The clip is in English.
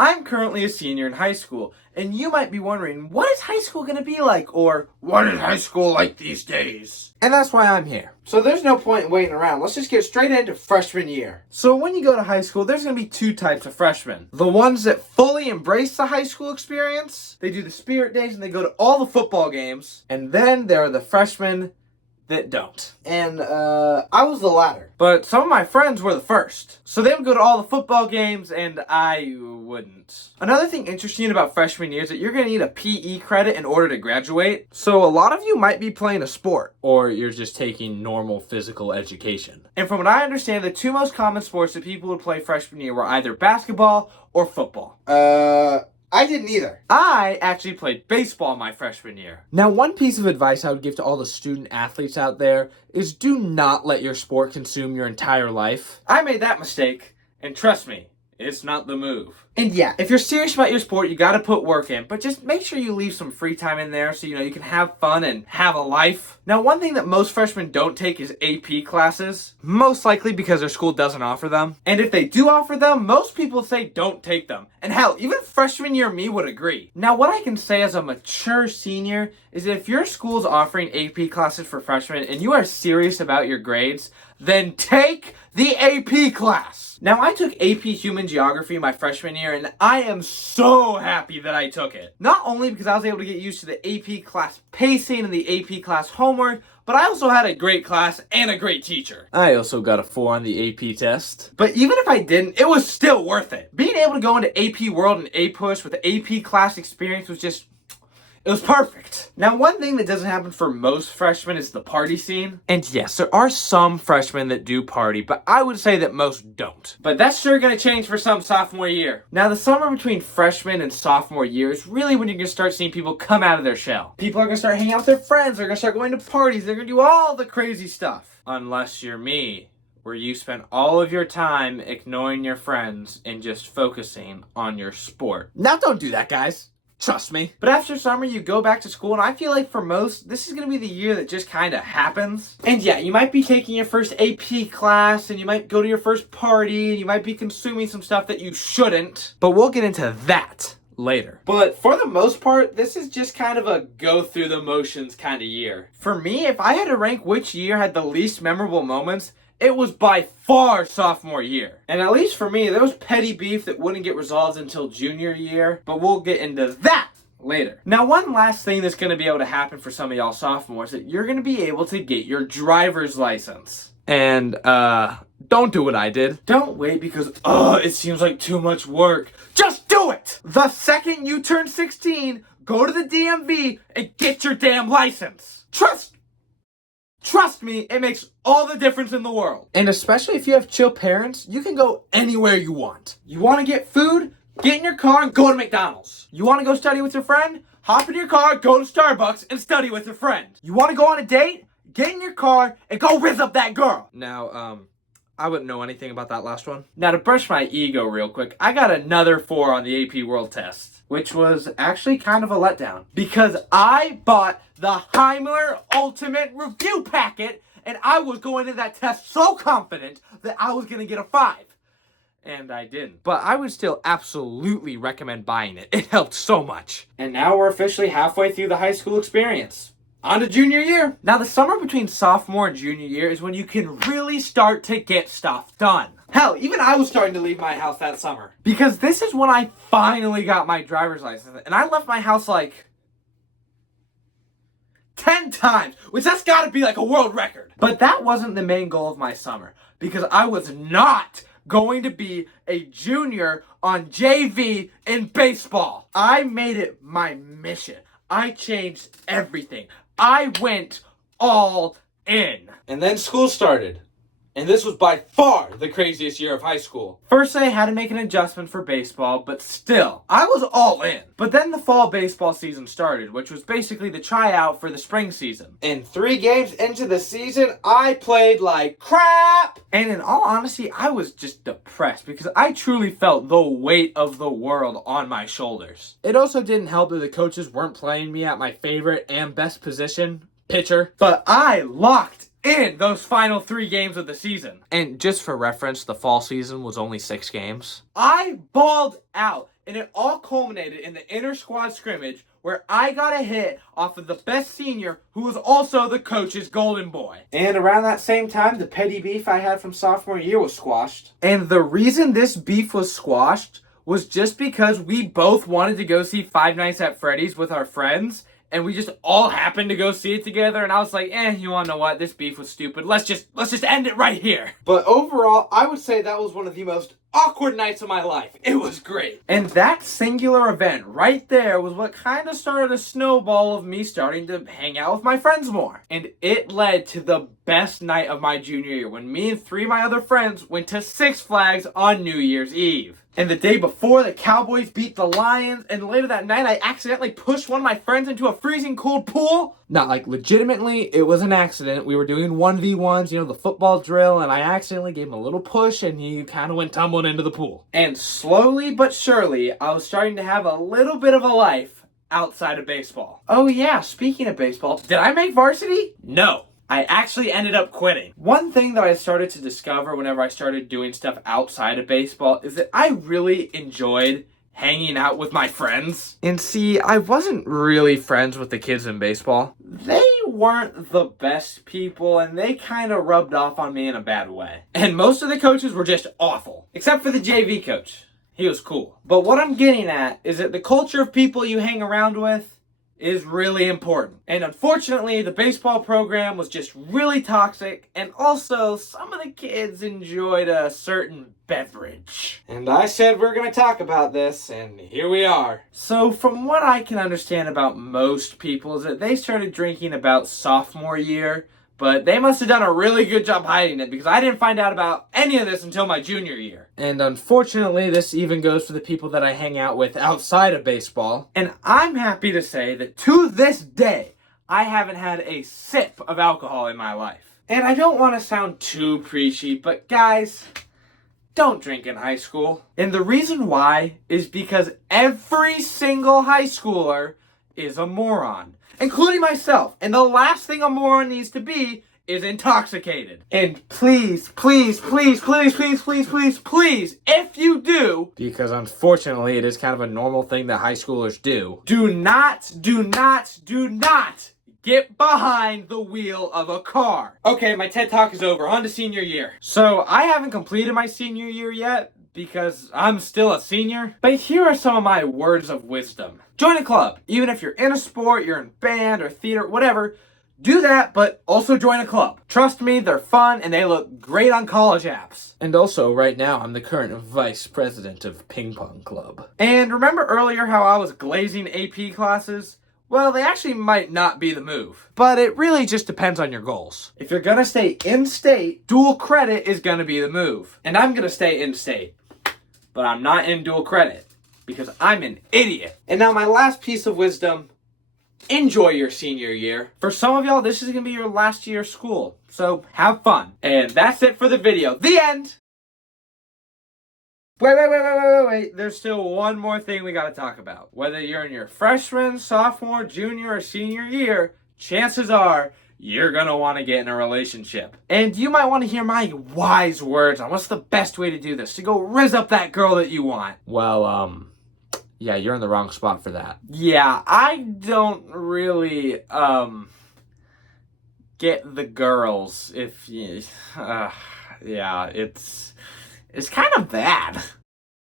I'm currently a senior in high school, and you might be wondering, what is high school going to be like? Or, what is high school like these days? And that's why I'm here. So there's no point in waiting around. Let's just get straight into freshman year. So when you go to high school, there's going to be two types of freshmen. The ones that fully embrace the high school experience. They do the spirit days and they go to all the football games. And then there are the freshmen that don't. And I was the latter. But some of my friends were the first. So they would go to all the football games and I wouldn't. Another thing interesting about freshman year is that you're going to need a PE credit in order to graduate. So a lot of you might be playing a sport. Or you're just taking normal physical education. And from what I understand, the two most common sports that people would play freshman year were either basketball or football. I didn't either. I actually played baseball my freshman year. Now, one piece of advice I would give to all the student athletes out there is do not let your sport consume your entire life. I made that mistake, and trust me, it's not the move. And yeah, if you're serious about your sport, you gotta put work in, but just make sure you leave some free time in there so you can have fun and have a life. Now, one thing that most freshmen don't take is AP classes, most likely because their school doesn't offer them. And if they do offer them, most people say don't take them. And hell, even freshman year me would agree. Now, what I can say as a mature senior is that if your school's offering AP classes for freshmen and you are serious about your grades, then take the AP class. Now, I took AP Human Geography my freshman year, and I am so happy that I took it. Not only because I was able to get used to the AP class pacing and the AP class homework, but I also had a great class and a great teacher. I also got a 4 on the AP test. But even if I didn't, it was still worth it. Being able to go into AP World and APUSH with the AP class experience was just... it was perfect. Now, one thing that doesn't happen for most freshmen is the party scene. And yes, there are some freshmen that do party, but I would say that most don't. But that's sure going to change for some sophomore year. Now, the summer between freshman and sophomore year is really when you're going to start seeing people come out of their shell. People are going to start hanging out with their friends. They're going to start going to parties. They're going to do all the crazy stuff. Unless you're me, where you spend all of your time ignoring your friends and just focusing on your sport. Now, don't do that, guys. Trust me. But after summer, you go back to school, and I feel like for most, this is going to be the year that just kind of happens. And yeah, you might be taking your first AP class, and you might go to your first party, and you might be consuming some stuff that you shouldn't. But we'll get into that later. But for the most part, this is just kind of a go through the motions kind of year. For me, if I had to rank which year had the least memorable moments, it was by far sophomore year. And at least for me, there was petty beef that wouldn't get resolved until junior year, but we'll get into that later. Now, one last thing that's going to be able to happen for some of y'all sophomores is that you're going to be able to get your driver's license. And, don't do what I did. Don't wait because, it seems like too much work. Just do it! The second you turn 16, go to the DMV and get your damn license. Trust me, it makes all the difference in the world. And especially if you have chill parents, you can go anywhere you want. You want to get food? Get in your car and go to McDonald's. You want to go study with your friend? Hop in your car, go to Starbucks, and study with your friend. You want to go on a date? Get in your car and go whiz up that girl. Now, I wouldn't know anything about that last one. Now, to brush my ego real quick, I got another 4 on the AP World test, which was actually kind of a letdown because I bought the Heimler Ultimate Review Packet, and I was going to that test so confident that I was going to get a 5. And I didn't. But I would still absolutely recommend buying it. It helped so much. And now we're officially halfway through the high school experience. On to junior year. Now, the summer between sophomore and junior year is when you can really start to get stuff done. Hell, even I was starting to leave my house that summer. Because this is when I finally got my driver's license. And I left my house like 10 times, which that's got to be like a world record. But that wasn't the main goal of my summer. Because I was not going to be a junior on JV in baseball. I made it my mission. I changed everything. I went all in. And then school started. And this was by far the craziest year of high school. First, I had to make an adjustment for baseball, but still, I was all in. But then the fall baseball season started, which was basically the tryout for the spring season. And 3 games into the season, I played like crap. And in all honesty, I was just depressed because I truly felt the weight of the world on my shoulders. It also didn't help that the coaches weren't playing me at my favorite and best position, pitcher. But I locked in those final 3 games of the season. And just for reference, the fall season was only 6 games. I balled out. And it all culminated in the inter-squad scrimmage where I got a hit off of the best senior who was also the coach's golden boy. And around that same time, the petty beef I had from sophomore year was squashed. And the reason this beef was squashed was just because we both wanted to go see Five Nights at Freddy's with our friends, and we just all happened to go see it together, and I was like, you wanna know what? This beef was stupid. Let's just end it right here. But overall, I would say that was one of the most awkward nights of my life. It was great. And that singular event right there was what kind of started a snowball of me starting to hang out with my friends more. And it led to the best night of my junior year when me and 3 of my other friends went to Six Flags on New Year's Eve. And the day before, the Cowboys beat the Lions, and later that night, I accidentally pushed one of my friends into a freezing cold pool. Not like legitimately, it was an accident. We were doing 1v1s, the football drill, and I accidentally gave him a little push, and he kind of went tumbling into the pool. And slowly but surely, I was starting to have a little bit of a life outside of baseball. Oh yeah, speaking of baseball, did I make varsity? No. I actually ended up quitting. One thing that I started to discover whenever I started doing stuff outside of baseball is that I really enjoyed hanging out with my friends. And see, I wasn't really friends with the kids in baseball. They weren't the best people, and they kind of rubbed off on me in a bad way. And most of the coaches were just awful, except for the JV coach. He was cool. But what I'm getting at is that the culture of people you hang around with is really important. And unfortunately, the baseball program was just really toxic, and also some of the kids enjoyed a certain beverage. And I said we're gonna talk about this, and here we are. So from what I can understand about most people is that they started drinking about sophomore year, but they must have done a really good job hiding it because I didn't find out about any of this until my junior year. And unfortunately, this even goes for the people that I hang out with outside of baseball. And I'm happy to say that to this day, I haven't had a sip of alcohol in my life. And I don't want to sound too preachy, but guys, don't drink in high school. And the reason why is because every single high schooler is a moron, including myself. And the last thing a moron needs to be is intoxicated. And please, please, please, please, please, please, please, please, if you do, because unfortunately it is kind of a normal thing that high schoolers do, do not get behind the wheel of a car. Okay, my TED Talk is over. On to senior year. So I haven't completed my senior year yet because I'm still a senior. But here are some of my words of wisdom. Join a club. Even if you're in a sport, you're in band or theater, whatever, do that, but also join a club. Trust me, they're fun and they look great on college apps. And also, right now, I'm the current vice president of Ping Pong Club. And remember earlier how I was glazing AP classes? Well, they actually might not be the move. But it really just depends on your goals. If you're gonna stay in-state, dual credit is gonna be the move. And I'm gonna stay in-state. But I'm not in dual credit because I'm an idiot. And now my last piece of wisdom, enjoy your senior year. For some of y'all, this is gonna be your last year of school. So have fun. And that's it for the video. The end! Wait. There's still one more thing we gotta talk about. Whether you're in your freshman, sophomore, junior, or senior year, chances are you're gonna want to get in a relationship. And you might want to hear my wise words on what's the best way to do this, to go rizz up that girl that you want. Well, yeah, you're in the wrong spot for that. Yeah, I don't really, get the girls if you, yeah, it's kind of bad.